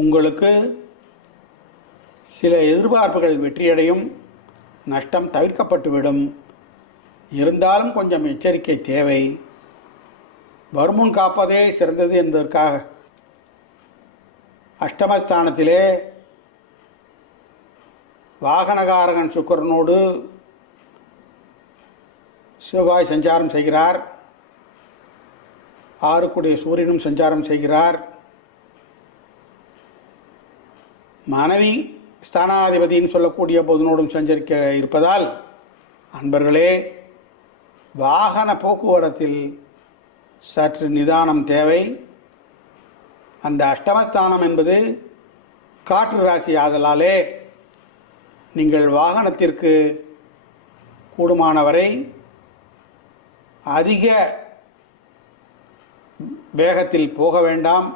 உங்களுக்கு சில எதிர்பார்ப்புகள் வெற்றியடையும், நஷ்டம் தவிர்க்கப்பட்டுவிடும். இருந்தாலும் கொஞ்சம் எச்சரிக்கை தேவை. வருமுன் காப்பதே சிறந்தது என்பதற்காக அஷ்டமஸ்தானத்திலே வாகனகாரகன் சுக்கிரனோடு செவ்வாய் சஞ்சாரம் செய்கிறார். 6 சூரியனும் சஞ்சாரம் செய்கிறார். மனைவி ஸ்தானாதிபதினு சொல்லக்கூடிய புதனோடும் சஞ்சரிக்க இருப்பதால் அன்பர்களே, வாகன போக்குவரத்தில் சற்று நிதானம் தேவை. அந்த அஷ்டமஸ்தானம் என்பது காற்று ராசி ஆதலாலே நீங்கள் வாகனத்திற்கு கூடுமானவரை அதிக வேகத்தில் போக வேண்டாம்.